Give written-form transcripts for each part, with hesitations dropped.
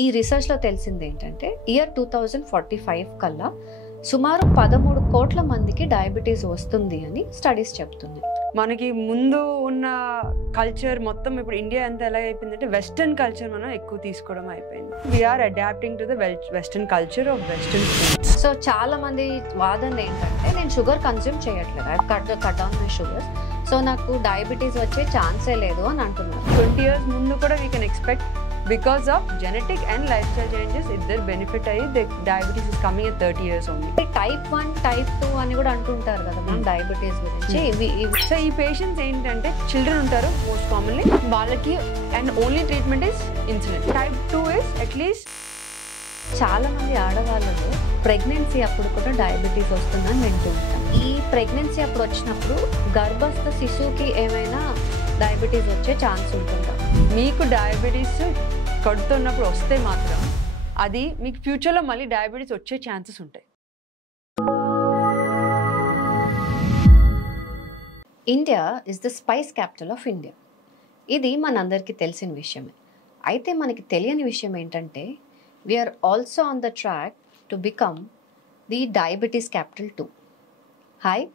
ఈ రీసెర్చ్లో తెలిసింది ఏంటంటే ఇయర్ 2045 కల్లా సుమారు 13 కోట్ల మందికి డయాబెటీస్ వస్తుంది అని స్టడీస్ చెప్తుంది. మనకి ముందు ఉన్న కల్చర్ మొత్తం ఇప్పుడు ఇండియా అంతా ఎలా అయిపోయిందంటే వెస్టర్న్ కల్చర్ మనం ఎక్కువ తీసుకోవడం అయిపోయింది. We are adapting to the western culture of western foods. So చాలా మంది వాదన ఏంటంటే నేను షుగర్ కన్జ్యూమ్ చేయట్లేదు, I cut down my sugars, so నాకు డయాబెటీస్ వచ్చే ఛాన్సే లేదు అని అంటున్నారు. 20 years ముందు కూడా we can expect because of genetic and lifestyle changes ఇద్దరు బెనిఫిట్ అయ్యి diabetes is coming at 30 years only. Type 1 type 2 అని కూడా అంటుంటారు కదా మనం డయాబెటీస్ గురించి. సో ఈ పేషెంట్స్ ఏంటంటే చిల్డ్రన్ ఉంటారు మోస్ట్ కామన్లీ, వాళ్ళకి and only treatment is insulin. Type 2 is at least. చాలా మంది ఆడవాళ్ళలో ప్రెగ్నెన్సీ అప్పుడు కూడా డయాబెటీస్ వస్తుందని వింటూ ఉంటాం. ఈ ప్రెగ్నెన్సీ అప్పుడు వచ్చినప్పుడు గర్భస్థ శిశువుకి ఏమైనా డయాబెటీస్ వచ్చే ఛాన్స్ ఉంటుందా? మీకు డయాబెటీస్ కడుతున్నప్పుడు వస్తే మాత్రం అది మీకు ఫ్యూచర్లో మళ్ళీ డయాబెటీస్ వచ్చే ఛాన్సెస్ ఉంటాయి. India is the spice capital of India. ఇది మనందరికీ తెలిసిన విషయమే. అయితే మనకి తెలియని విషయం ఏంటంటే we are also on the track to become the diabetes capital too. Hi,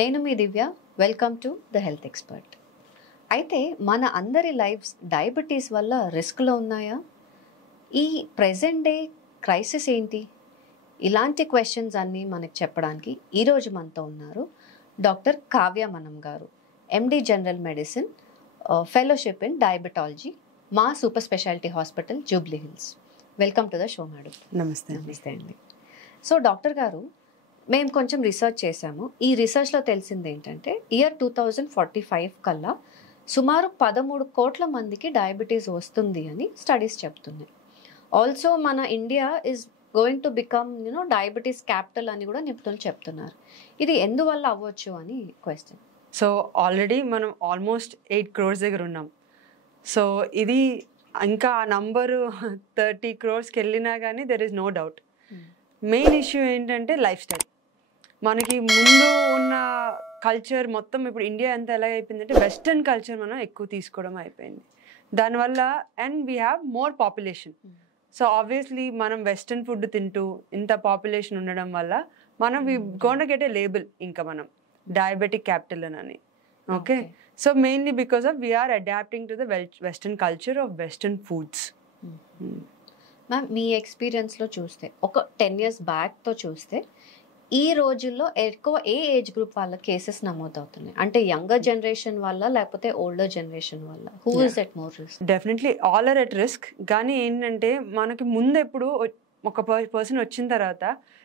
నేను మీ Divya. Welcome to the health expert. అయితే మన అందరి లైఫ్స్ డయాబెటీస్ వల్ల రిస్క్లో ఉన్నాయా? ఈ ప్రెజెంట్ డే క్రైసిస్ ఏంటి? ఇలాంటి క్వశ్చన్స్ అన్నీ మనకు చెప్పడానికి ఈరోజు మనతో ఉన్నారు డాక్టర్ కావ్య మనం గారు, MD general medicine, fellowship in diabetology, మా super speciality hospital Jubilee Hills. Welcome to the show madam. నమస్తే. నమస్తే అండి. సో డాక్టర్ గారు, మేము కొంచెం రీసెర్చ్ చేశాము. ఈ రీసెర్చ్లో తెలిసింది ఏంటంటే ఇయర్ 2045 కల్లా సుమారు 13 కోట్ల మందికి డయాబెటీస్ వస్తుంది అని స్టడీస్ చెప్తున్నాయి. ఆల్సో మన India is going to become diabetes capital అని కూడా నిపుణులు చెప్తున్నారు. ఇది ఎందువల్ల అవ్వచ్చు అని క్వశ్చన్. సో ఆల్రెడీ మనం ఆల్మోస్ట్ 8 crores దగ్గర ఉన్నాం. సో ఇది ఇంకా ఆ నంబరు 30 crores వెళ్ళినా కానీ there is no doubt. Main issue ఏంటంటే లైఫ్ స్టైల్. మనకి ముందు ఉన్న కల్చర్ మొత్తం ఇప్పుడు ఇండియా అంతా ఎలా అయిపోయిందంటే వెస్టర్న్ కల్చర్ మనం ఎక్కువ తీసుకోవడం అయిపోయింది. దానివల్ల and we have more population. So obviously మనం వెస్టర్న్ ఫుడ్ తింటూ ఇంత పాపులేషన్ ఉండడం వల్ల మనం we gonna get a label ఇంకా మనం డయాబెటిక్ క్యాపిటల్ అని. Okay, so mainly because of we are adapting to the western culture of western foods. Ma'am, మీ ఎక్స్పీరియన్స్లో చూస్తే ఒక 10 years బ్యాక్తో చూస్తే ఈ రోజుల్లో ఎక్కువ ఏ ఏజ్ గ్రూప్ వాళ్ళ కేసెస్ నమోదవుతున్నాయి? అంటే యంగర్ జనరేషన్ వల్ల లేకపోతే ఓల్డర్ జనరేషన్ వల్ల? Who is at more risk? Definitely all are at risk. కానీ ఏంటంటే మనకి ముందు ఎప్పుడు ఒక పర్సన్ వచ్చిన తర్వాత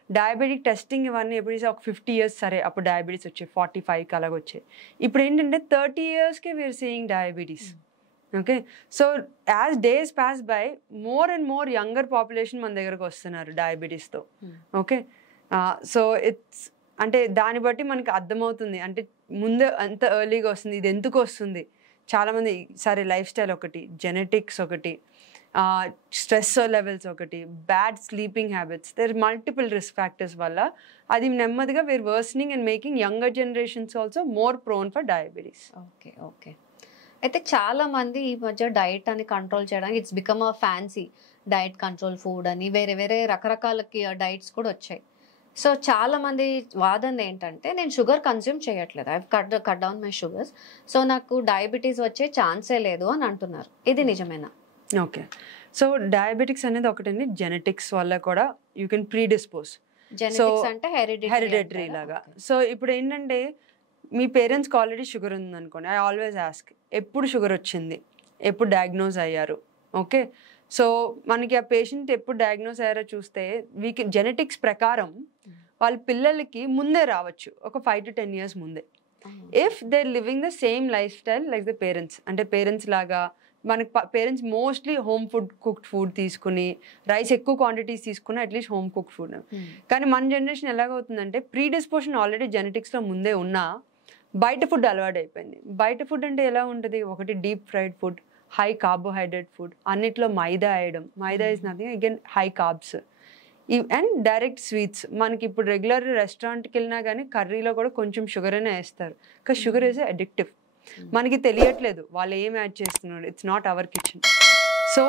డయాబెటిక్ టెస్టింగ్ ఇవన్నీ ఎప్పుడు ఒక 50 years సరే అప్పుడు డయాబెటీస్ వచ్చాయి, 45 అలాగ వచ్చాయి. ఇప్పుడు ఏంటంటే 30 yearsకే we are seeing diabetes. Okay, so as days pass by more and more younger population మన దగ్గరకు వస్తున్నారు డయాబెటీస్తో. ఓకే, సో ఇట్స్ అంటే దాన్ని బట్టి మనకి అర్థమవుతుంది అంటే ముందు అంత ఎర్లీగా వస్తుంది, ఇది ఎందుకు వస్తుంది. చాలామంది సరే లైఫ్ స్టైల్ ఒకటి, జెనెటిక్స్ ఒకటి, స్ట్రెస్ లెవెల్స్ ఒకటి, bad sleeping habits, there multiple risk factors వల్ల అది నెమ్మదిగా we are worsening and making younger generations also more prone for diabetes. Okay okay. అయితే చాలా మంది ఈ మధ్య డైట్ అని కంట్రోల్ చేయడానికి it's become a fancy diet control food అని వేరే వేరే రకరకాల డైట్స్ కూడా వచ్చాయి. సో చాలా మంది వాదన ఏంటంటే నేను షుగర్ కన్జ్యూమ్ చేయట్లేదు, I cut down my sugars, so నాకు డయాబెటీస్ వచ్చే ఛాన్సే లేదు అని అంటున్నారు. ఇది నిజమేనా? ఓకే, సో డయాబెటిక్స్ అనేది ఒకటండి, జెనెటిక్స్ వల్ల కూడా యూ కెన్ ప్రీడిస్పోజ్. జెనెటిక్స్ అంటే హెరిడిటరీ లాగా. సో ఇప్పుడు ఏంటంటే మీ పేరెంట్స్కి ఆల్రెడీ షుగర్ ఉందనుకోండి, ఐ ఆల్వేస్ ఆస్క్ ఎప్పుడు షుగర్ వచ్చింది, ఎప్పుడు డయాగ్నోజ్ అయ్యారు. ఓకే, సో మనకి ఆ పేషెంట్ ఎప్పుడు డయాగ్నోజ్ అయ్యారో చూస్తే వీకి జెనెటిక్స్ ప్రకారం వాళ్ళ పిల్లలకి ముందే రావచ్చు, ఒక 5 to 10 years ముందే. If they living the same life style like the parents, అంటే పేరెంట్స్ లాగా మనకి parents mostly home food, cooked food తీసుకుని రైస్ ఎక్కువ క్వాంటిటీస్ తీసుకుని అట్లీస్ట్ హోమ్ కుక్డ్ ఫుడ్. కానీ మన జనరేషన్ ఎలాగవుతుందంటే ప్రీడిస్పోషన్ ఆల్రెడీ జెనెటిక్స్లో ముందే ఉన్నా బయట ఫుడ్ అలవాటు అయిపోయింది. బయట ఫుడ్ అంటే ఎలా ఉంటుంది, ఒకటి deep fried food, high carbohydrate food, అన్నిట్లో మైదా వేయడం, maida is nothing again high carbs, and direct sweets. మనకి ఇప్పుడు రెగ్యులర్ రెస్టారెంట్కి వెళ్ళినా కానీ కర్రీలో కూడా కొంచెం షుగర్ అనే వేస్తారు, because షుగర్ ఈజ్ అడిక్టివ్. మనకి తెలియట్లేదు వాళ్ళు ఏం యాడ్ చేస్తున్నారు, it's not our kitchen. So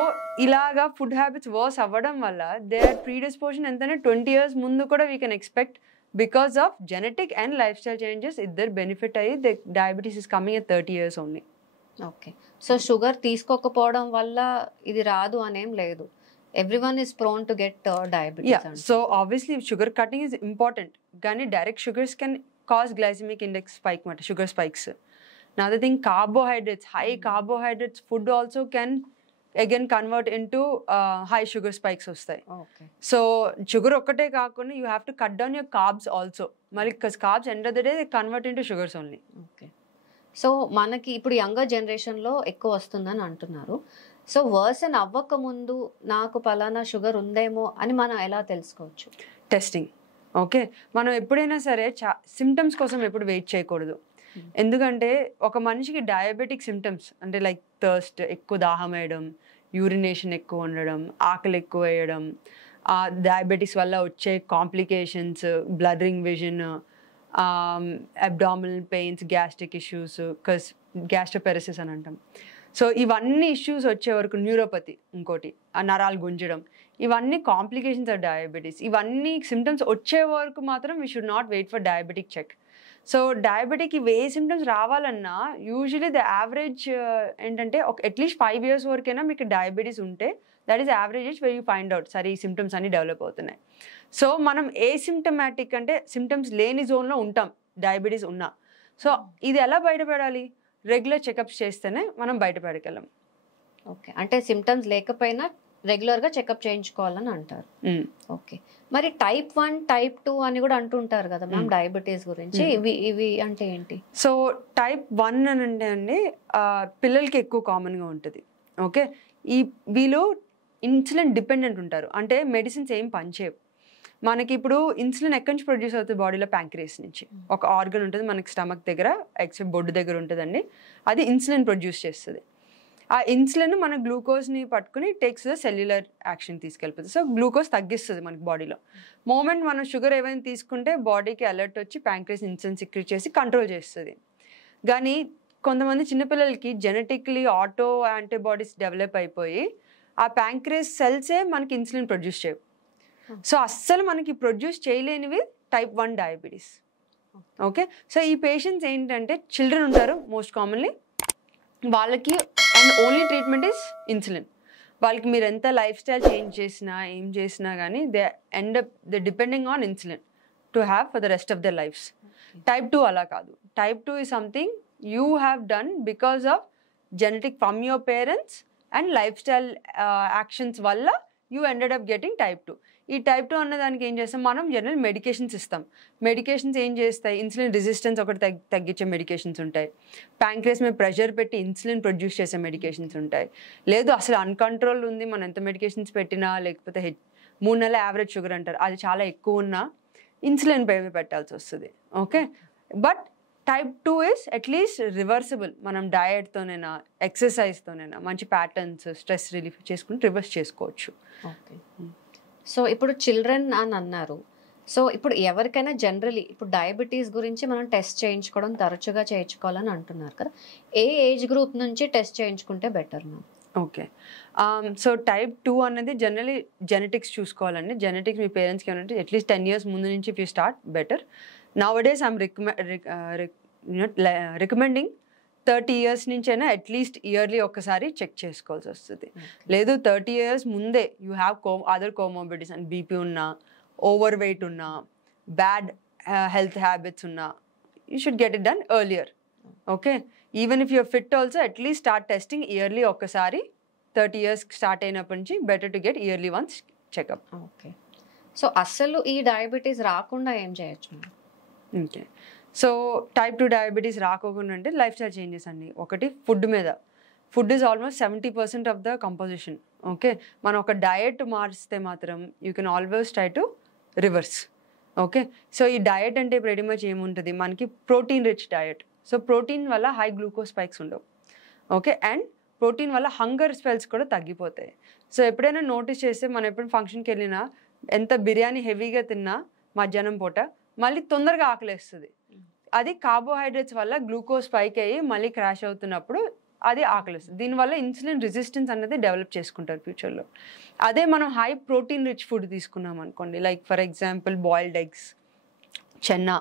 ఇలాగా ఫుడ్ హ్యాబిట్స్ వర్స్ అవ్వడం వల్ల దే ఆర్ ప్రీడిస్పోజిషన్ ఎంతనే 20 years ముందు కూడా we can expect because of genetic and life style changes ఇద్దరు బెనిఫిట్ అయ్యి the diabetes is coming at 30 years only. Okay. So sugar తీసుకోకపోవడం వల్ల ఇది రాదు అనేం లేదు. Everyone is prone to get diabetes. So obviously sugar cutting is important, కానీ direct sugars can cause glycaemic index spike మాట, sugar spikes. Another thing, carbohydrates, high carbohydrates food also can again convert into high sugar spikes వస్తాయి. Okay. So sugar ఒక్కటే కాకుండా you have to cut down your carbs also, మరి carbs end of the day they convert into sugars only. Okay. So మనకి ఇప్పుడు younger జనరేషన్లో ఎక్కువ వస్తుందని అంటున్నారు. సో వర్సన్ అవ్వక ముందు నాకు పలానా షుగర్ ఉందేమో అని మనం ఎలా తెలుసుకోవచ్చు? టెస్టింగ్. ఓకే, మనం ఎప్పుడైనా సరే సిమ్టమ్స్ కోసం ఎప్పుడు వెయిట్ చేయకూడదు. ఎందుకంటే ఒక మనిషికి డయాబెటిక్ సిమ్టమ్స్ అంటే లైక్ థర్స్ట్, ఎక్కువ దాహం వేయడం, యూరినేషన్ ఎక్కువ ఉండడం, ఆకలి ఎక్కువ వేయడం, డయాబెటిక్స్ వల్ల వచ్చే complications, blurring vision, abdominal pains, gastric issues, gastroparesis అని అంటాం. సో ఇవన్నీ ఇష్యూస్ వచ్చే వరకు, న్యూరోపతి ఇంకోటి, ఆ నరాలు గుంజడం, ఇవన్నీ కాంప్లికేషన్స్ ఆఫ్ డయాబెటీస్. ఇవన్నీ సిమ్టమ్స్ వచ్చే వరకు మాత్రం we should not wait for diabetic check. So diabetic ఇవి ఏ సిమ్టమ్స్ రావాలన్నా యూజువలీ ద యావరేజ్ ఏంటంటే ఒక అట్లీస్ట్ 5 years వరకైనా మీకు డయాబెటీస్ ఉంటే that is average age where you find out సరే ఈ సిమ్టమ్స్ అన్ని డెవలప్ అవుతున్నాయి. సో మనం ఏ సిమ్టమాటిక్ అంటే సిమ్టమ్స్ లేని జోన్లో ఉంటాం డయాబెటీస్ ఉన్నా. సో ఇది ఎలా బయటపడాలి? రెగ్యులర్ చెకప్స్ చేస్తేనే మనం బయటపడగలం. ఓకే, అంటే సిమ్టమ్స్ లేకపోయినా రెగ్యులర్గా చెకప్ చేయించుకోవాలని అంటారు. ఓకే, మరి టైప్ 1 టైప్ 2 అని కూడా అంటుంటారు కదా మ్యామ్ డయాబెటీస్ గురించి, ఇవి అంటే ఏంటి? సో టైప్ 1 అని అంటే అండి పిల్లలకి ఎక్కువ కామన్గా ఉంటుంది. ఓకే, వీళ్ళు ఇన్సులిన్ డిపెండెంట్ ఉంటారు, అంటే మెడిసిన్స్ ఏం పనిచేయవు. మనకి ఇప్పుడు ఇన్సులిన్ ఎక్కడి నుంచి ప్రొడ్యూస్ అవుతుంది? బాడీలో ప్యాంక్రియాస్ నుంచి. ఒక ఆర్గన్ ఉంటుంది మనకి స్టమక్ దగ్గర, ఎక్సెప్ట్ బొడ్డు దగ్గర ఉంటుందండి, అది ఇన్సులిన్ ప్రొడ్యూస్ చేస్తుంది. ఆ ఇన్సులిన్ మన గ్లూకోజ్ని పట్టుకుని టేక్స్ సెల్యులర్ యాక్షన్ తీసుకెళ్ళిపోతుంది. సో గ్లూకోజ్ తగ్గిస్తుంది మనకి బాడీలో. మోమెంట్ మనం షుగర్ ఏమైనా తీసుకుంటే బాడీకి అలర్ట్ వచ్చి ప్యాంక్రియాస్ ఇన్సులిన్ సిక్రెట్ చేసి కంట్రోల్ చేస్తుంది. కానీ కొంతమంది చిన్నపిల్లలకి జెనెటిక్లీ ఆటో యాంటీబాడీస్ డెవలప్ అయిపోయి ఆ ప్యాంక్రియాస్ సెల్సే మనకి ఇన్సులిన్ ప్రొడ్యూస్ చేయవు. సో అస్సలు మనకి ప్రొడ్యూస్ చేయలేనివి టైప్ 1 డయాబెటీస్. ఓకే, సో ఈ పేషెంట్స్ ఏంటంటే చిల్డ్రన్ ఉంటారు మోస్ట్ కామన్లీ, వాళ్ళకి and only treatment is insulin. వాళ్ళకి మీరు ఎంత లైఫ్ స్టైల్ చేంజ్ చేసినా ఏం చేసినా కానీ they end up they depending on insulin to have for the rest of the lifes. Type 2 అలా కాదు. Type 2 is something you have done because of genetic from your parents and life style actions వల్ల you ended up getting type 2. ఈ type 2 అన్నదానికి ఏం చేస్తాం మనం? General medications ఇస్తాం. Medications ఏం చేస్తాయి? ఇన్సులిన్ రెసిస్టెన్స్ ఒకటి తగ్గించే మెడికేషన్స్ ఉంటాయి. ప్యాంక్రియాస్ మీద ప్రెషర్ పెట్టి ఇన్సులిన్ ప్రొడ్యూస్ చేసే మెడికేషన్స్ ఉంటాయి. లేదు అసలు అన్కంట్రోల్ ఉంది, మనం ఎంత మెడికేషన్స్ పెట్టినా, లేకపోతే 3 నెలల యావరేజ్ షుగర్ అంటారు, అది చాలా ఎక్కువ ఉన్నా ఇన్సులిన్ పెట్టాల్సి వస్తుంది. Okay, but type 2 is at least reversible. మనం డయట్తోనైనా ఎక్సర్సైజ్తోనైనా మంచి ప్యాటర్న్స్ స్ట్రెస్ రిలీఫ్ చేసుకుని రివర్స్ చేసుకోవచ్చు. ఓకే, సో ఇప్పుడు చిల్డ్రన్ అని అన్నారు. సో ఇప్పుడు ఎవరికైనా జనరలీ ఇప్పుడు డయాబెటీస్ గురించి మనం టెస్ట్ చేయించుకోవడం తరచుగా చేయించుకోవాలని అంటున్నారు కదా, ఏ ఏజ్ గ్రూప్ నుంచి టెస్ట్ చేయించుకుంటే better ma'am? Okay, so type 2 అనేది జనరలీ జెనెటిక్స్ చూసుకోవాలండి. జెనెటిక్స్ మీ పేరెంట్స్కి ఏమంటే అట్లీస్ట్ 10 years ముందు నుంచి if you start better. Nowadays I'm recommending 30 years నుంచైనా అట్లీస్ట్ ఇయర్లీ ఒక్కసారి చెక్ చేసుకోవాల్సి వస్తుంది. లేదు 30 years ముందే you have other comorbidities and BP ఉన్నా, ఓవర్ వెయిట్ ఉన్నా, బ్యాడ్ హెల్త్ హ్యాబిట్స్ ఉన్నా, you should get it done earlier. Okay, even if you're fit also at least start testing yearly ఒక్కసారి. 30 years start అయినప్పటి నుంచి better to get yearly once checkup. Okay, so అసలు ఈ diabetes రాకుండా ఏం చేయొచ్చు? ఓకే, సో టైప్ 2 డయాబెటీస్ రాకోకుండా అంటే లైఫ్ స్టైల్ చేంజెస్ అండి. ఒకటి ఫుడ్ మీద. Food is almost 70% of the composition. Okay, మనం ఒక డయట్ మార్చితే మాత్రం you can always try to reverse. Okay, so ఈ డయట్ అంటే pretty much ఏముంటుంది మనకి? Protein rich diet. So protein వల్ల హై గ్లూకోజ్ స్పైక్స్ ఉండవు. ఓకే, అండ్ ప్రోటీన్ వల్ల హంగర్ స్పెల్స్ కూడా తగ్గిపోతాయి. సో ఎప్పుడైనా నోటీస్ చేస్తే మనం ఎప్పుడు ఫంక్షన్కి వెళ్ళినా ఎంత బిర్యానీ హెవీగా తిన్నా మధ్యాహ్నం పూట మళ్ళీ తొందరగా ఆకలేస్తుంది. అది కార్బోహైడ్రేట్స్ వల్ల గ్లూకోజ్ స్పైక్ అయ్యి మళ్ళీ క్రాష్ అవుతున్నప్పుడు అది ఆకలిస్తుంది. దీనివల్ల ఇన్సులిన్ రెసిస్టెన్స్ అనేది డెవలప్ చేసుకుంటారు ఫ్యూచర్లో. అదే మనం హై ప్రోటీన్ రిచ్ ఫుడ్ తీసుకున్నాం అనుకోండి, like for example boiled eggs, Chenna,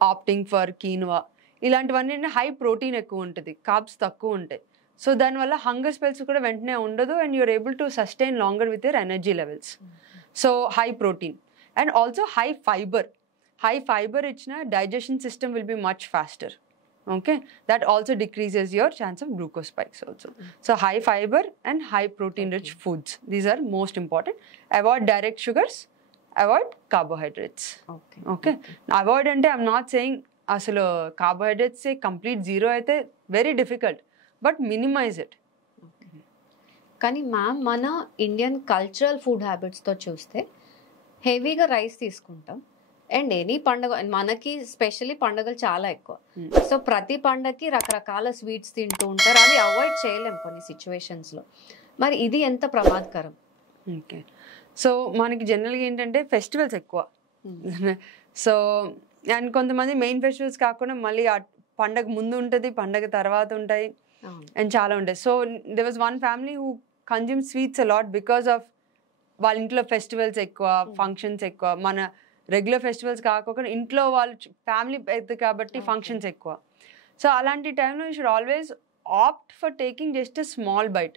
opting for quinoa, ఇలాంటివన్నీ హై ప్రోటీన్ ఎక్కువ ఉంటుంది, కార్బ్స్ తక్కువ ఉంటాయి. సో దానివల్ల హంగర్ స్పెల్స్ కూడా వెంటనే ఉండదు and you're able to sustain longer with your energy levels. So high protein and also high fibre. High fibre ఇచ్చిన digestion system will be much faster. Okay, that also decreases your chance of glucose spikes also. So high fiber and high protein rich foods, these are most important. Avoid direct sugars, avoid carbohydrates. Okay. Avoid ante I'm not saying asalu carbohydrates say complete zero aithe very difficult, but minimize it. కానీ ma'am మన Indian cultural food హ్యాబిట్స్తో చూస్తే హెవీగా rice తీసుకుంటాం and any పండుగ మనకి specially పండుగలు చాలా ఎక్కువ. సో ప్రతి పండగకి రకరకాల స్వీట్స్ తింటూ ఉంటారు, అవి అవాయిడ్ చేయలేం కొన్ని సిచ్యువేషన్స్లో. మరి ఇది ఎంత ప్రమాదకరం? ఓకే, సో మనకి జనరల్గా ఏంటంటే ఫెస్టివల్స్ ఎక్కువ. సో అండ్ కొంతమంది మెయిన్ ఫెస్టివల్స్ కాకుండా మళ్ళీ ఆ పండగ ముందు ఉంటుంది, పండగ తర్వాత ఉంటాయి అండ్ చాలా ఉంటాయి. So there was one family who consume sweets allot because of వాళ్ళ ఇంట్లో ఫెస్టివల్స్ ఎక్కువ, ఫంక్షన్స్ ఎక్కువ. మన రెగ్యులర్ ఫెస్టివల్స్ కాకుండా ఇంట్లో వాళ్ళు ఫ్యామిలీ పెద్ద కాబట్టి ఫంక్షన్స్ ఎక్కువ. సో అలాంటి టైంలో you should always opt for taking just a small bite.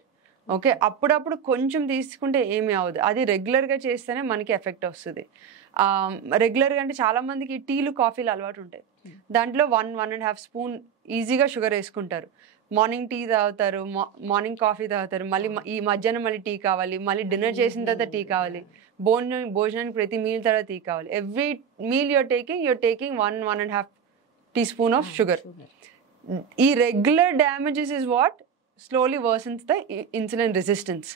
Okay, అప్పుడప్పుడు కొంచెం తీసుకుంటే ఏమీ అవ్వదు, అది రెగ్యులర్గా చేస్తేనే మనకి ఎఫెక్ట్ వస్తుంది. రెగ్యులర్గా అంటే చాలామందికి టీలు కాఫీలు అలవాటు ఉంటాయి, దాంట్లో 1.5 స్పూన్ ఈజీగా షుగర్ వేసుకుంటారు. మార్నింగ్ టీ తాగుతారు, మార్నింగ్ కాఫీ తాగుతారు, మళ్ళీ ఈ మధ్యాహ్నం మళ్ళీ టీ కావాలి, మళ్ళీ డిన్నర్ చేసిన తర్వాత టీ కావాలి, భోజనానికి ప్రతి మీల్ తర్వాత టీ కావాలి. Every meal you're taking 1.5 teaspoon of sugar. ఈ regular damages is what slowly worsens the insulin resistance.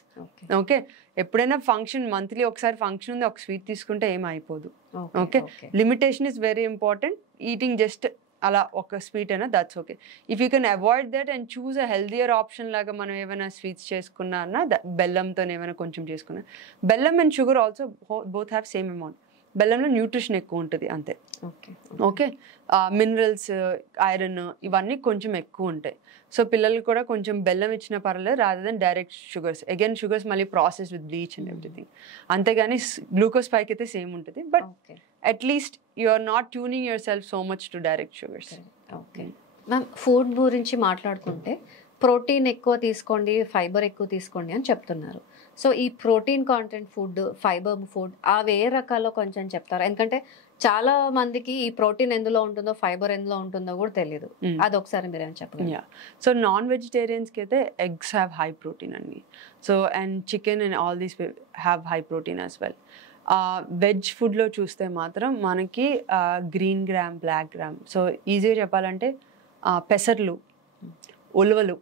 Okay, ఎప్పుడైనా ఫంక్షన్ మంత్లీ ఒకసారి ఫంక్షన్ ఉంది, ఒక స్వీట్ తీసుకుంటే ఏం అయిపోదు. Okay, limitation is very important. Eating just అలా ఒక స్వీట్ అయినా that's okay. If you can avoid that and choose a healthier option లాగా మనం ఏమైనా స్వీట్స్ చేసుకున్నా అన్నా బెల్లంతో ఏమైనా కొంచెం చేసుకున్నా. బెల్లం and sugar also both have same amount. బెల్లంలో న్యూట్రిషన్ ఎక్కువ ఉంటుంది అంతే. ఓకే, మినరల్స్, ఐరన్ ఇవన్నీ కొంచెం ఎక్కువ ఉంటాయి. సో పిల్లలు కూడా కొంచెం బెల్లం ఇచ్చినా పర్లేదు rather than direct sugars. Again sugars మళ్ళీ process with bleach and everything. అంతేగాని గ్లూకోజ్ స్పైక్ అయితే సేమ్ ఉంటుంది, but at least you are not tuning yourself so much to direct sugars. Okay ma'am, food గురించి మాట్లాడుకుంటే ప్రోటీన్ ఎక్కువ తీసుకోండి, fibre ఎక్కువ తీసుకోండి అని చెప్తున్నారు. సో ఈ protein content food, fibre food అవి ఏ రకాల్లో కొంచెం చెప్తారా? ఎందుకంటే చాలా మందికి ఈ ప్రోటీన్ ఎందులో ఉంటుందో, ఫైబర్ ఎందులో ఉంటుందో కూడా తెలియదు. అది ఒకసారి మీరు ఏమైనా చెప్పండి. సో నాన్ వెజిటేరియన్స్కి అయితే ఎగ్స్ హ్యావ్ హై ప్రోటీన్ అండి. So and chicken and all these have high protein as well. Veg ఫుడ్లో చూస్తే మాత్రం మనకి green gram, black gram. So ఈజీగా చెప్పాలంటే పెసర్లు, ఉలవలు,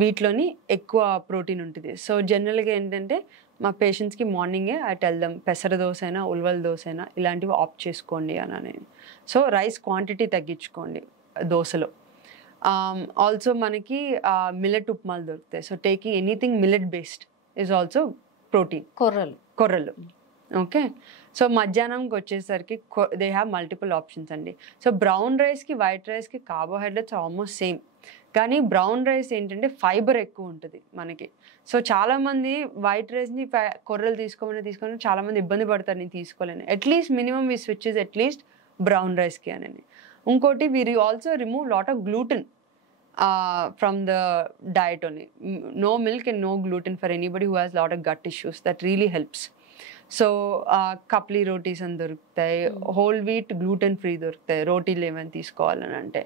వీటిలోని ఎక్కువ ప్రోటీన్ ఉంటుంది. సో జనరల్గా ఏంటంటే మా పేషెంట్స్కి మార్నింగే ఐ టెల్ దెమ్ పెసర దోశ అయినా, ఉలవల దోశ అయినా ఇలాంటివి ఆప్ట్ చేసుకోండి అని. సో రైస్ క్వాంటిటీ తగ్గించుకోండి దోశలో. ఆల్సో మనకి మిల్లెట్ ఉప్మాలు దొరుకుతాయి. So taking anything millet based is also protein. కొర్రలు. ఓకే, సో మధ్యాహ్నంకి వచ్చేసరికి దే హ్యావ్ మల్టిపుల్ ఆప్షన్స్ అండి. సో బ్రౌన్ రైస్కి, వైట్ రైస్కి కార్బోహైడ్రేట్స్ ఆల్మోస్ట్ సేమ్, కానీ బ్రౌన్ రైస్ ఏంటంటే ఫైబర్ ఎక్కువ ఉంటుంది మనకి. సో చాలామంది వైట్ రైస్ని కొర్రలు తీసుకోమని చాలామంది ఇబ్బంది పడతారు, నేను తీసుకోలేను. At least minimum we switches at least brown రైస్కి అని. ఇంకోటి we also remove lot of gluten from the diet only. No milk and no gluten for anybody who has lot of gut issues. That really helps. So కప్లీ రోటీస్ అని దొరుకుతాయి, whole wheat gluten free దొరుకుతాయి రోటీలు ఏమైనా తీసుకోవాలని అంటే.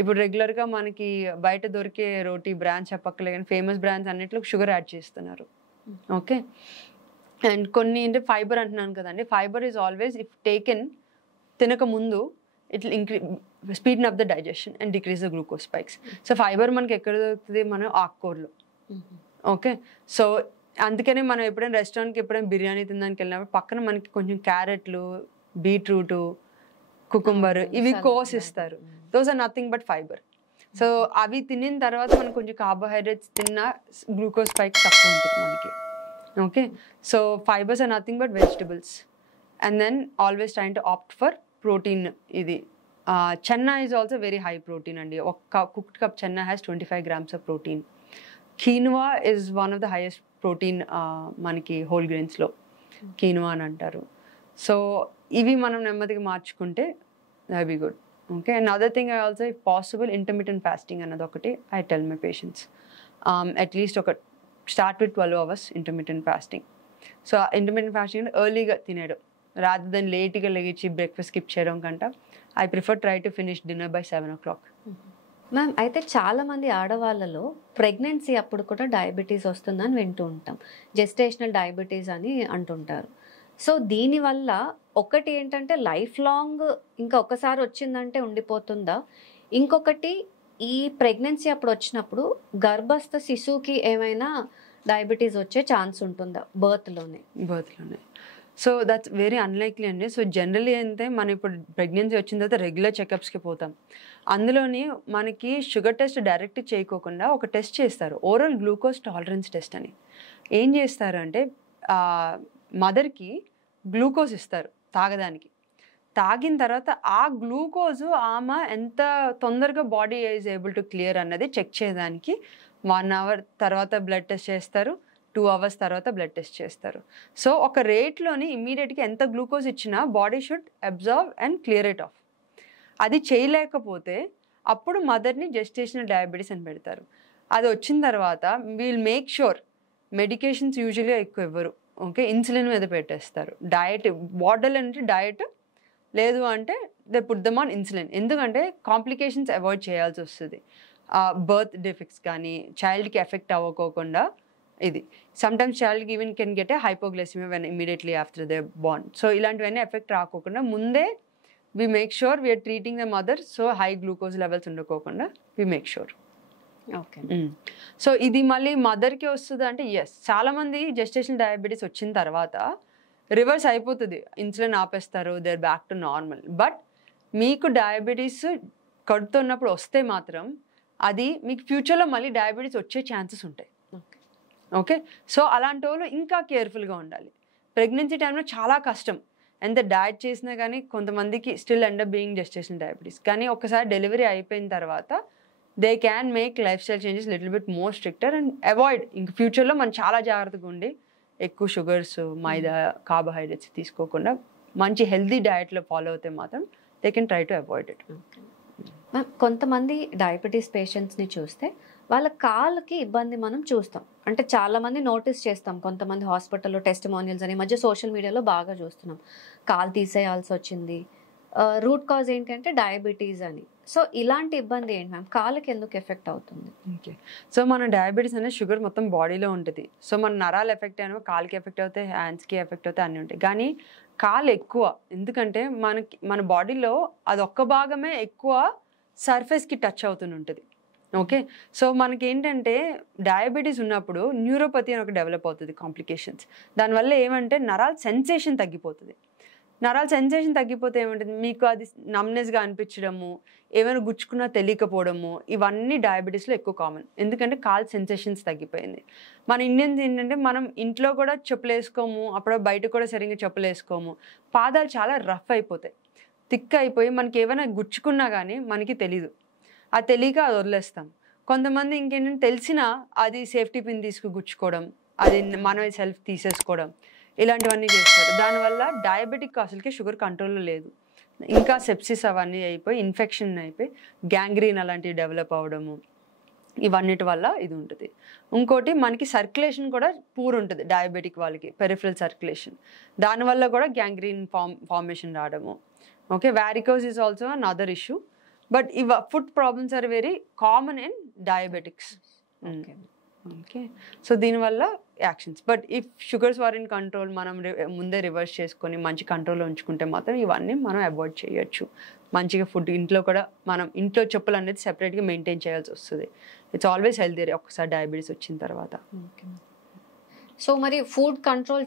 ఇప్పుడు రెగ్యులర్గా మనకి బయట దొరికే రోటీ బ్రాండ్స్ చెప్పక్కలే కానీ ఫేమస్ బ్రాండ్స్ అన్నిట్లో షుగర్ యాడ్ చేస్తున్నారు. ఓకే, అండ్ కొన్ని అంటే ఫైబర్ అంటున్నాను కదండి, fibre is always if taken తినక ముందు it will speed up the digestion and decrease the glucose spikes. So fibre మనకి ఎక్కడ దొరుకుతుంది? మన ఆకుకూరలో. ఓకే, సో అందుకనే మనం ఎప్పుడైనా రెస్టారెంట్కి ఎప్పుడైనా బిర్యానీ తినడానికి వెళ్ళినప్పుడు పక్కన మనకి కొంచెం క్యారెట్లు, బీట్రూట్, కుకుంబర్ ఇవి కోస్ ఇస్తారు. Those are nothing but fibre. So అవి తినిన తర్వాత మనకు కొంచెం కార్బోహైడ్రేట్స్ తిన్న గ్లూకోజ్ స్పైక్ తక్కువ ఉంటుంది మనకి. Okay, so fibres are nothing but vegetables. And then always trying to opt for protein ఇది chana is also very high protein అండి. ఒక cooked cup chana has 25 grams of protein. Quinoa is one of the highest protein మనకి whole గ్రెయిన్స్లో quinoa అని అంటారు. So ఇవి మనం నెమ్మదిగా మార్చుకుంటే that be good. Okay, and other thing I also if possible intermediate fasting అన్నది ఒకటి I tell my patients. At least ఒక start with 12 hours intermediate fasting. So intermediate fasting అంటే ఎర్లీగా తినేయడం రాదర్ దెన్ లేట్గా లెగిచ్చి బ్రేక్ఫాస్ట్ స్కిప్ చేయడం కంటే I prefer try to finish dinner by 7 o'clock. Ma'am, అయితే చాలామంది ఆడవాళ్ళలో ప్రెగ్నెన్సీ అప్పుడు కూడా డయాబెటీస్ వస్తుందని వింటూ ఉంటాం. జెస్టేషనల్ డయాబెటీస్ అని అంటుంటారు. సో దీనివల్ల ఒకటి ఏంటంటే లైఫ్ లాంగ్ ఇంకా ఒకసారి వచ్చిందంటే ఉండిపోతుందా? ఇంకొకటి ఈ ప్రెగ్నెన్సీ అప్పుడు వచ్చినప్పుడు గర్భస్థ శిశువుకి ఏమైనా డయాబెటీస్ వచ్చే ఛాన్స్ ఉంటుందా బర్త్లోనే? సో దట్స్ వెరీ అన్లైక్లీ అండి. సో జనరలీ అయితే మనం ఇప్పుడు ప్రెగ్నెన్సీ వచ్చిన తర్వాత రెగ్యులర్ చెకప్స్కి పోతాం. అందులోని మనకి షుగర్ టెస్ట్ డైరెక్ట్ చేయకోకుండా ఒక టెస్ట్ చేస్తారు, ఓరల్ గ్లూకోజ్ టాలరెన్స్ టెస్ట్ అని. ఏం చేస్తారు అంటే మదర్కి గ్లూకోజ్ ఇస్తారు తాగడానికి. తాగిన తర్వాత ఆ గ్లూకోజు ఆమె ఎంత తొందరగా body is able to clear అన్నది చెక్ చేయడానికి 1 hour తర్వాత బ్లడ్ టెస్ట్ చేస్తారు, 2 hours తర్వాత బ్లడ్ టెస్ట్ చేస్తారు. సో ఒక రేట్లోని ఇమ్మీడియట్గా ఎంత గ్లూకోజ్ ఇచ్చినా body should observe and clear it of. అది చేయలేకపోతే అప్పుడు మదర్ని జెస్టేషనల్ డయాబెటీస్ అని పెడతారు. అది వచ్చిన తర్వాత వీల్ మేక్ షూర్ మెడికేషన్స్ యూజువల్గా ఎక్కువ ఇవ్వరు. ఓకే, ఇన్సులిన్ మీద పెట్టేస్తారు. డయట్ బార్డర్ అంటే డయట్ లేదు అంటే they put them on insulin. ఎందుకంటే కాంప్లికేషన్స్ అవాయిడ్ చేయాల్సి వస్తుంది. బర్త్ డిఫెక్ట్స్ కానీ చైల్డ్కి ఎఫెక్ట్ అవ్వకోకుండా ఇది. సమ్టైమ్స్ చైల్డ్కి even can get a hypoglycaemia when immediately after they born. So ఇలాంటివన్నీ ఎఫెక్ట్ రాకోకుండా ముందే we make sure we are treating the mother so high glucose levels ఉండకోకుండా we make sure. Okay. So ఇది మళ్ళీ మదర్కి వస్తుంది అంటే ఎస్, చాలామంది జెస్టేషనల్ డయాబెటీస్ వచ్చిన తర్వాత రివర్స్ అయిపోతుంది, ఇన్సులిన్ ఆపేస్తారు, they are back to normal. But మీకు డయాబెటీస్ కడుపుతో ఉన్నప్పుడు వస్తే మాత్రం అది మీకు ఫ్యూచర్లో మళ్ళీ డయాబెటీస్ వచ్చే ఛాన్సెస్ ఉంటాయి. ఓకే, సో అలాంటి వాళ్ళు ఇంకా కేర్ఫుల్గా ఉండాలి. ప్రెగ్నెన్సీ టైంలో చాలా కష్టం, ఎంత డయట్ చేసినా కానీ కొంతమందికి still end up being gestational diabetes. కానీ ఒకసారి డెలివరీ అయిపోయిన తర్వాత they can make life style changes little bit more stricter and avoid. ఇంక ఫ్యూచర్లో మనం చాలా జాగ్రత్తగా ఉండి ఎక్కువ షుగర్స్, మైదా, కార్బోహైడ్రేట్స్ తీసుకోకుండా మంచి హెల్తీ డయట్లో ఫాలో అవుతే మాత్రం they can try to avoid it. Ma'am, కొంతమంది డయాబెటీస్ పేషెంట్స్ని చూస్తే వాళ్ళ కాళ్ళకి ఇబ్బంది మనం చూస్తాం. అంటే చాలామంది నోటీస్ చేస్తాం, కొంతమంది హాస్పిటల్లో టెస్టిమోనియల్స్ అని మధ్య సోషల్ మీడియాలో బాగా చూస్తున్నాం. కాలు తీసేయాల్సి వచ్చింది, రూట్ కాజ్ ఏంటంటే డయాబెటీస్ అని. సో ఇలాంటి ఇబ్బంది ఏంటి మ్యామ్, కాళ్ళకి ఎందుకు ఎఫెక్ట్ అవుతుంది? ఓకే, సో మన డయాబెటీస్ అనేది షుగర్ మొత్తం బాడీలో ఉంటుంది. సో మన నరాలు ఎఫెక్ట్ అయినా కాళ్ళకి ఎఫెక్ట్ అవుతాయి, హ్యాండ్స్కి ఎఫెక్ట్ అవుతాయి, అన్నీ ఉంటాయి. కానీ కాళ్ళు ఎక్కువ, ఎందుకంటే మన బాడీలో అది ఒక్క భాగమే ఎక్కువ సర్ఫేస్కి టచ్ అవుతూనే ఉంటుంది. ఓకే, సో మనకి ఏంటంటే డయాబెటీస్ ఉన్నప్పుడు న్యూరోపతి అని ఒక డెవలప్ అవుతుంది, కాంప్లికేషన్స్. దానివల్ల ఏమంటే నరాల సెన్సేషన్ తగ్గిపోతుంది. నరాల సెన్సేషన్ తగ్గిపోతే ఏమంటుంది, మీకు అది నమ్నెస్గా అనిపించడము, ఏమైనా గుచ్చుకున్నా తెలియకపోవడము, ఇవన్నీ డయాబెటీస్లో ఎక్కువ కామన్. ఎందుకంటే కాల్ సెన్సేషన్స్ తగ్గిపోయింది. మన ఇండియన్స్ ఏంటంటే మనం ఇంట్లో కూడా చెప్పులు వేసుకోము, అప్పుడు బయట కూడా సరిగ్గా చెప్పులు వేసుకోము, పాదాలు చాలా రఫ్ అయిపోతాయి, థిక్ అయిపోయి మనకి ఏమైనా గుచ్చుకున్నా కానీ మనకి తెలీదు, అది తెలియక అది వదిలేస్తాం. కొంతమంది ఇంకేంటంటే తెలిసినా అది సేఫ్టీ పిన్ తీసుకు గుచ్చుకోవడం, అది మనమే సెల్ఫ్ తీసేసుకోవడం, ఇలాంటివన్నీ చేస్తారు. దానివల్ల డయాబెటిక్ అసలుకి షుగర్ కంట్రోల్లో లేదు, ఇంకా సెప్సిస్ అవన్నీ అయిపోయి ఇన్ఫెక్షన్ అయిపోయి గ్యాంగ్రీన్ అలాంటివి డెవలప్ అవ్వడము, ఇవన్నిటి వల్ల ఇది ఉంటుంది. ఇంకోటి మనకి సర్క్యులేషన్ కూడా పూర్ ఉంటుంది డయాబెటిక్ వాళ్ళకి, పెరిఫరల్ సర్క్యులేషన్, దానివల్ల కూడా గ్యాంగ్రీన్ ఫార్మేషన్ రావడము. Okay, varicose is also another issue. But food problems are very common in diabetics. Okay, so దీనివల్ల actions. But if sugars are in control, మనం ముందే reverse చేసుకొని మంచి కంట్రోల్లో ఉంచుకుంటే మాత్రం ఇవన్నీ మనం అవాయిడ్ చేయొచ్చు. మంచిగా ఫుడ్ ఇంట్లో కూడా మనం ఇంట్లో చెప్పులు అనేది సెపరేట్గా మెయింటైన్ చేయాల్సి వస్తుంది. ఇట్స్ ఆల్వేస్ హెల్తీ ఒక్కసారి డయాబెటీస్ వచ్చిన తర్వాత. సో మరి ఫుడ్ కంట్రోల్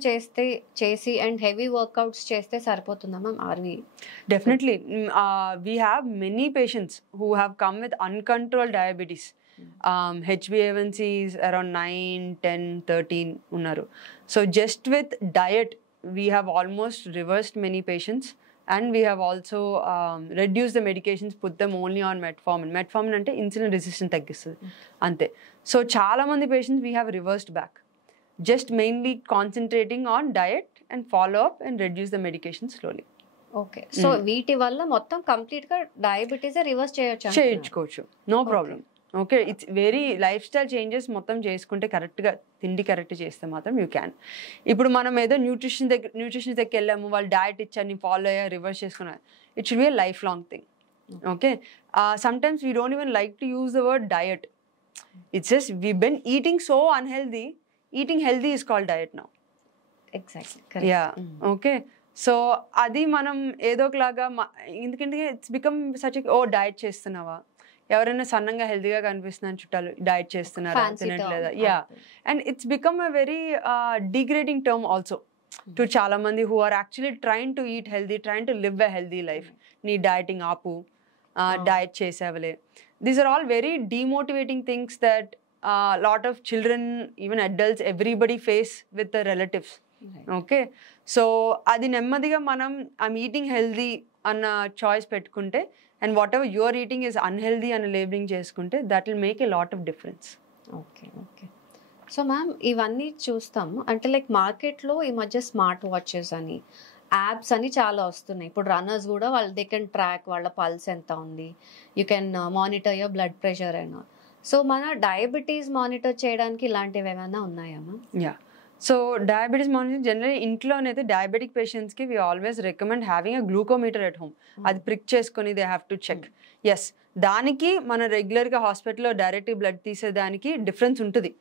చేసి అండ్ హెవీ వర్కౌట్స్ చేస్తే సరిపోతుందా మ్యామ్? ఆర్వి definitely we have many patients who have come with uncontrolled diabetes. HbA1c is around 9, 10, 13 ఉన్నారు. So just with diet we have almost reversed many patients and we have also reduced the medications, put them only on metformin. Metformin అంటే insulin resistance తగ్గిస్తుంది అంతే. So చాలా మంది patients we have reversed back, just mainly concentrating on diet and follow up and reduce the medication slowly. Okay, so వీటి వల్ల మొత్తం complete గా diabetes reverse చేయించుకోవచ్చు, no problem. Okay, it's very life style changes మొత్తం చేసుకుంటే, కరెక్ట్గా తిండి correct చేస్తే మాత్రం యూ క్యాన్. ఇప్పుడు మనం ఏదో న్యూట్రిషన్ దగ్గరికి వెళ్ళాము, వాళ్ళు డయట్ ఇచ్చారు ఫాలో అయ్యా రివర్స్ చేసుకున్నారు, it should be a lifelong thing. Okay, sometimes we don't even like to use the word diet. It's just we been eating so unhealthy. Eating healthy is called diet now. Exactly. Yeah. Okay. So అది మనం ఏదో ఒకలాగా, ఎందుకంటే it's become such ఓ diet చేస్తున్నావా, ఎవరైనా సన్నంగా హెల్తీగా కనిపిస్తున్నాను చుట్టాలు డయట్ చేస్తున్నారా, తినట్లేదా. Yeah, and it's become a very degrading term also to చాలా మంది who are actually trying to eat healthy, trying to live a healthy life. నీ డయటింగ్ ఆపు, డయట్ చేసేవలే. These are all very demotivating things that lot of children, even adults, everybody face with the relatives. Okay, so adi nemmadiga manam I'm eating healthy anna choice pettukunte, and whatever you are eating is unhealthy and labeling cheskunte, that will make a lot of difference. Okay. So ma'am ఇవన్నీ చూస్తాం అంటే like మార్కెట్లో ఈ మధ్య smart watches అని, apps అని చాలా వస్తున్నాయి. ఇప్పుడు రన్నర్స్ కూడా వాళ్ళు దే కెన్ ట్రాక్ వాళ్ళ పల్స్ ఎంత ఉంది, you can monitor your blood pressure and all. So మన డయాబెటీస్ మానిటర్ చేయడానికి ఇలాంటివి ఏమైనా ఉన్నాయమ్మా? Yeah, so diabetes monitor generally ఇంట్లోనైతే డయాబెటిక్ పేషెంట్స్కి we always recommend having a glucometer at home. అది ప్రిక్ చేసుకొని they have to check. Yes, దానికి మన రెగ్యులర్గా హాస్పిటల్లో డైరెక్ట్ బ్లడ్ తీసేదానికి డిఫరెన్స్ ఉంటుంది.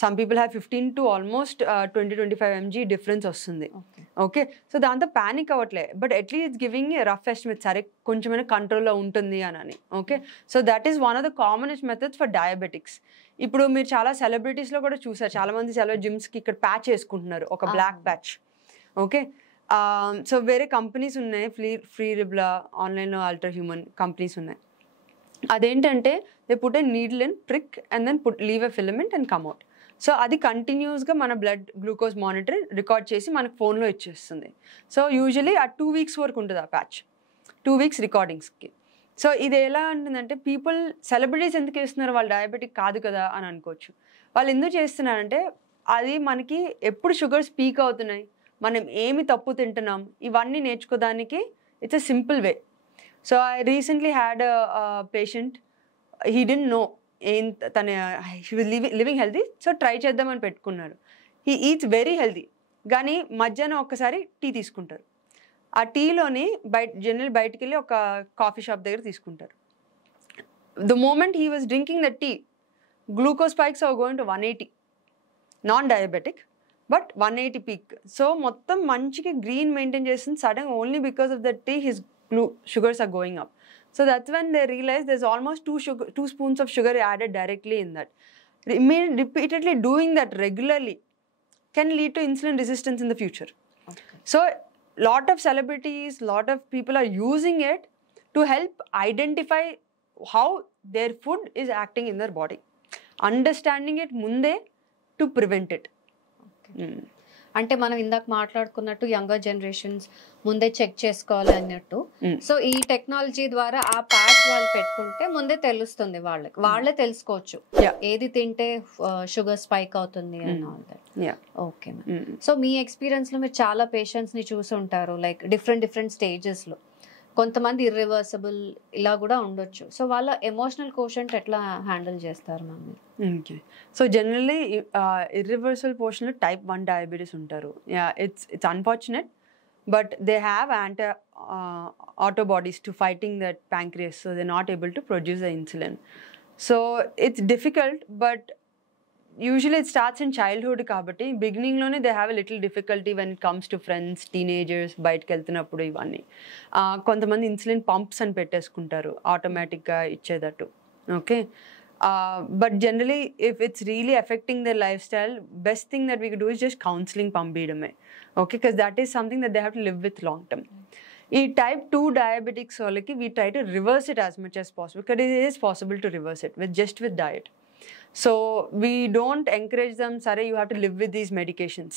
Some people have 15 to almost 20-25 mg difference వస్తుంది. ఓకే, సో దాంతో ప్యానిక్ అవ్వట్లే, but at least it's giving rough estimate, సరే కొంచెమైనా కంట్రోల్లో ఉంటుంది అని. Okay, so that is one of the commonest methods for diabetics. ఇప్పుడు మీరు చాలా సెలబ్రిటీస్లో కూడా చూసారు, చాలా మంది జిమ్స్కి ఇక్కడ ప్యాచ్ వేసుకుంటున్నారు, ఒక బ్లాక్ ప్యాచ్. ఓకే, సో వేరే కంపెనీస్ ఉన్నాయి, ఫ్రీ రిబ్లా, ఆన్లైన్లో అల్ట్రా హ్యూమన్ కంపెనీస్ ఉన్నాయి. అదేంటంటే they put a needle in, prick and then leave a filament and come out. So అది కంటిన్యూస్గా మన బ్లడ్ గ్లూకోజ్ మానిటర్ రికార్డ్ చేసి మనకు ఫోన్లో ఇచ్చేస్తుంది. సో యూజువలీ ఆ 2 weeks వరకు ఉంటుంది ఆ ప్యాచ్, 2 weeks రికార్డింగ్స్కి. సో ఇది ఎలా ఉంటుందంటే, పీపుల్ సెలబ్రిటీస్ ఎందుకు చేస్తున్నారు, వాళ్ళు డయాబెటిక్ కాదు కదా అని అనుకోవచ్చు. వాళ్ళు ఎందుకు చేస్తున్నారంటే, అది మనకి ఎప్పుడు షుగర్స్ పీక్ అవుతున్నాయి, మనం ఏమి తప్పు తింటున్నాం, ఇవన్నీ నేర్చుకోవడానికి it's a simple way. So I recently had a patient, he didn't know తన he was living healthy, so try చేద్దామని పెట్టుకున్నాడు. హీ ఈట్స్ వెరీ హెల్తీ, కానీ మధ్యాహ్నం ఒక్కసారి టీ తీసుకుంటారు. ఆ టీలోని జనరల్ బయటికి వెళ్ళి ఒక కాఫీ షాప్ దగ్గర తీసుకుంటారు. The moment he was drinking the tea, glucose spikes are going to 180, non diabetic but 180 peak. So మొత్తం మంచిగా గ్రీన్ మెయింటైన్ చేస్తుంది. Sudden only because of the tea his sugars are going up. So that's when they realize there's almost 2 spoons of sugar added directly in that. Repeatedly doing that regularly can lead to insulin resistance in the future. Okay. So lot of celebrities, lot of people are using it to help identify how their food is acting in their body. Understanding it munde to prevent it. Okay. అంటే మనం ఇందాక మాట్లాడుకున్నట్టు younger generations ముందే check చేసుకోవాలి అన్నట్టు. So ఈ technology ద్వారా ఆ patch వాళ్ళు పెట్టుకుంటే ముందే తెలుస్తుంది, వాళ్ళే తెలుసుకోవచ్చు ఏది తింటే షుగర్ స్పైక్ అవుతుంది అని all that. Okay, so me experience లో మీరు చాలా పేషెంట్స్ ని చూసి ఉంటారు, లైక్ డిఫరెంట్ స్టేజెస్ లో. కొంతమంది ఇర్రివర్సిబుల్ ఇలా కూడా ఉండొచ్చు. సో వాళ్ళ ఎమోషనల్ కోషెంట్ ఎట్లా హ్యాండిల్ చేస్తారు ma'am? Okay, so generally irreversible పోర్షన్లో type 1 డయాబెటీస్ ఉంటారు. It's unfortunate, but they have autobodies to fighting that pancreas, so they're not able to produce the insulin. So it's difficult, but usually it starts in childhood kabatti beginning lone they have a little difficulty when it comes to friends, teenagers, బయటకి వెళ్తున్నప్పుడు ఇవన్నీ. కొంతమంది insulin pumps అని పెట్టేసుకుంటారు ఆటోమేటిక్గా ఇచ్చేటట్టు. Okay, but generally if it's really affecting their lifestyle, best thing that we could do is just counseling పంపించడమే. Okay, because that is something that they have to live with long term. ఈ type 2 diabetics వాళ్ళకి we try to reverse it as much as possible, because it is possible to reverse it with diet. So we don't encourage them, sorry, you have to live with these medications.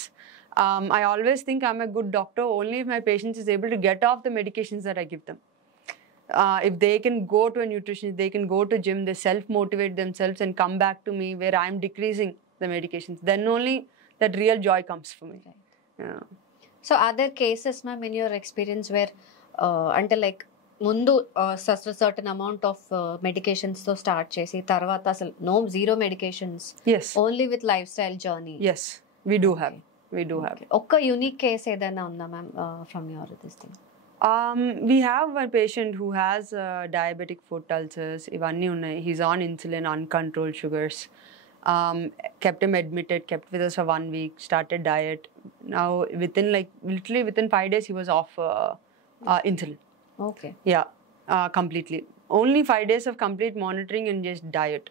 I always think I'm a good doctor only if my patient is able to get off the medications that I give them. If they can go to a nutritionist, they can go to gym, they self-motivate themselves and come back to me where I'm decreasing the medications, then only that real joy comes for me. Right. Yeah. So are there cases, ma'am, in your experience where అంటే like ముందు certain amount of medications తో start చేసి తర్వాత అసలు zero medications Yes. Only with life style journey? Yes, we do have. ఒక్క unique case ఏదైనా ఉందా ma'am from your this thing? We have a patient who has diabetic foot ulcers. Ivanni unnai. He's on insulin, uncontrolled sugars. Kept him admitted, kept with us for 1 week, started diet. Now literally within 5 days he was off insulin. Okay. Yeah, completely. Only 5 days of complete monitoring and just diet.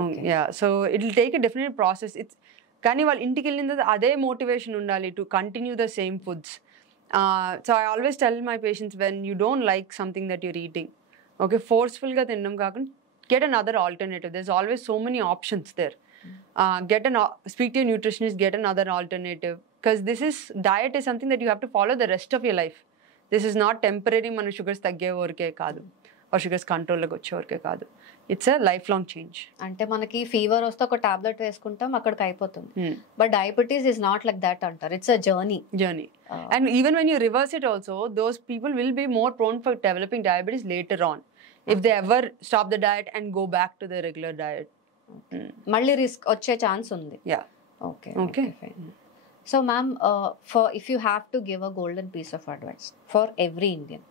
Okay. Yeah, so it'll take a definite process. It's కానీ వాళ్ళు ఇంటికి వెళ్ళిన తర్వాత అదే motivation ఉండాలి to continue the same foods. So I always tell my patients when you don't like something that you're eating, okay, ఫోర్స్ఫుల్గా తినడం కాకుండా get another alternative. There's always so many options there. Speak to your nutritionist, get another alternative, because diet is something that you have to follow the rest of your life. This is not temporary, మన షుగర్స్ తగ్గే వరకే కాదు, షుగర్స్ కంట్రోల్లోకి వచ్చే వరకే కాదు. It's a lifelong change. అంటే మనకి ఫీవర్ వస్తే ఒక టాబ్లెట్ వేసుకుంటాం, అక్కడికి అయిపోతుంది. But diabetes is not like that అంటారు. It's a journey. And even when you reverse it also, those people will be more prone for developing diabetes later on if they ever stop the diet and go back to the regular diet. మళ్ళీ risk వచ్చే chance ఉంది. Yeah. Okay. So ma'am, for if you have to give a golden piece of advice for every Indian,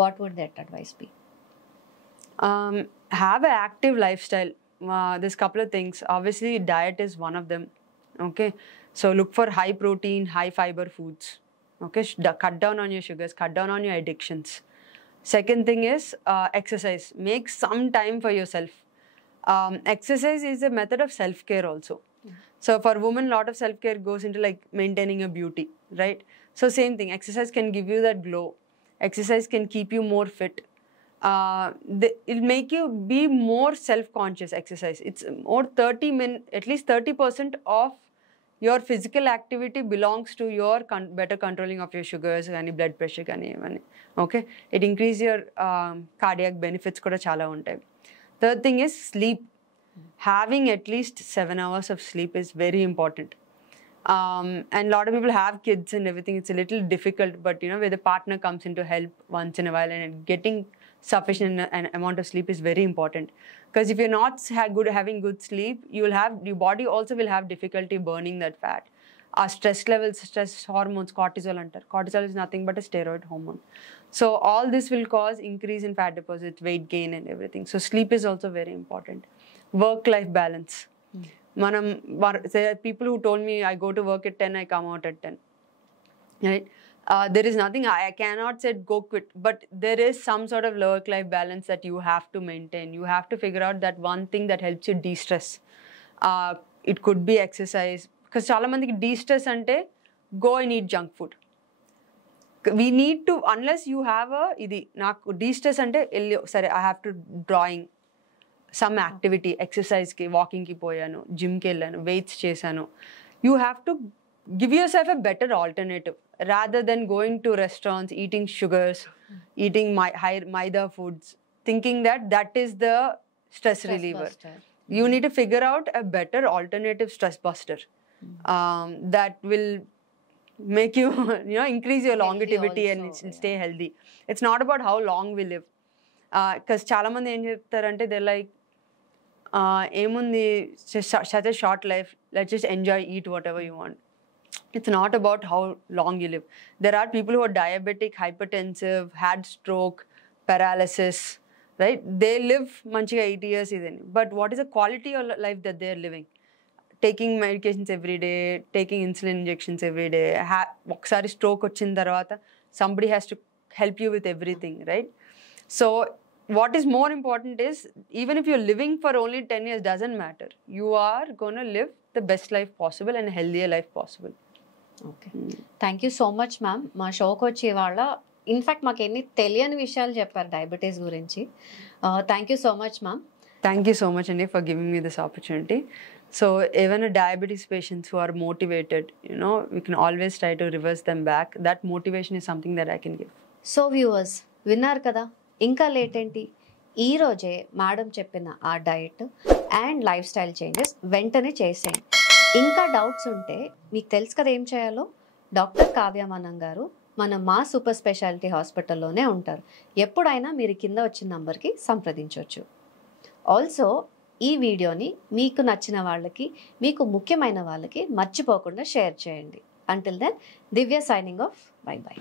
what would that advice be? Have an active lifestyle. There's a couple of things. Obviously diet is one of them. Okay, so look for high protein, high fiber foods. Okay, cut down on your sugars, cut down on your addictions. Second thing is exercise. Make some time for yourself. Exercise is a method of self-care also. So for women, a lot of self-care goes into like maintaining a beauty, right? So same thing, exercise can give you that glow. Exercise can keep you more fit. It'll make you be more self-conscious. Exercise, it's more at least 30% of your physical activity belongs to your better controlling of your sugars and blood pressure కానీ ఏమని. Okay, it increase your cardiac benefits కూడా చాలా ఉంటాయి. Third thing is sleep. Having at least 7 hours of sleep is very important. And a lot of people have kids and everything. It's a little difficult, but where the partner comes in to help once in a while, and getting sufficient amount of sleep is very important. Because if you're not having good sleep, your body also will have difficulty burning that fat. Our stress levels, stress hormones, cortisol antar. Cortisol is nothing but a steroid hormone. So all this will cause increase in fat deposits, weight gain and everything. So sleep is also very important. Work-life balance. People who told me I go to work at 10, I come out at 10. Right? There is nothing, I cannot say go quit, but there is some sort of work-life balance that you have to maintain. You have to figure out that one thing that helps you de-stress. It could be exercise. Because చాలా మందికి de-stress అంటే go and eat junk food. We need to, unless you have నాకు de-stress అంటే సరే I have to drawing, some activity, exerciseకి, వాకింగ్కి పోయాను, జిమ్కి వెళ్ళాను, వెయిట్స్ చేశాను. You have to give yourself a better alternative rather than going to restaurants, eating sugars, eating maida foods, thinking that is the stress reliever. You need to figure out a better alternative stress buster that will make you increase your longevity and stay healthy. It's not about how long we live. Because చాలా మంది ఏం చెప్తారంటే they're like ఏముంది, such a short life, let's just enjoy, eat whatever you want. It's not about how long you live. There are people who are diabetic, hypertensive, had stroke, paralysis, right? They live manchiga 80 years ideni. But what is the quality of life that they are living? Taking medications every day, taking insulin injections every day. Okkasari stroke vachin tarvata somebody has to help you with everything, right? So what is more important is, even if you're living for only 10 years, doesn't matter. You are going to live the best life possible and a healthier life possible. Okay, thank you so much ma'am. మా షోకి వచ్చి ఇవాళ in fact మాకు ఎన్ని తెలియని విషయాలు చెప్పారు diabetes గురించి. Thank you so much ma'am. Thank you so much, Andy, for giving me this opportunity. So ఏవైనా diabetes patients who are motivated we can always try to reverse them back. That motivation is something that I can give. So viewers విన్నారు కదా, ఇంకా late ఏంటి, ఈరోజే madam చెప్పిన ఆ diet and life style changes వెంటనే చేసేయండి. ఇంకా డౌట్స్ ఉంటే మీకు తెలుసు కదా ఏం చేయాలో. డాక్టర్ కావ్య మనన్ గారు మా సూపర్ స్పెషాలిటీ హాస్పిటల్లోనే ఉంటారు. ఎప్పుడైనా మీరు కింద వచ్చిన నంబర్కి సంప్రదించవచ్చు. ఆల్సో ఈ వీడియోని మీకు నచ్చిన వాళ్ళకి, మీకు ముఖ్యమైన వాళ్ళకి మర్చిపోకుండా షేర్ చేయండి. Until then, Divya signing off. By by.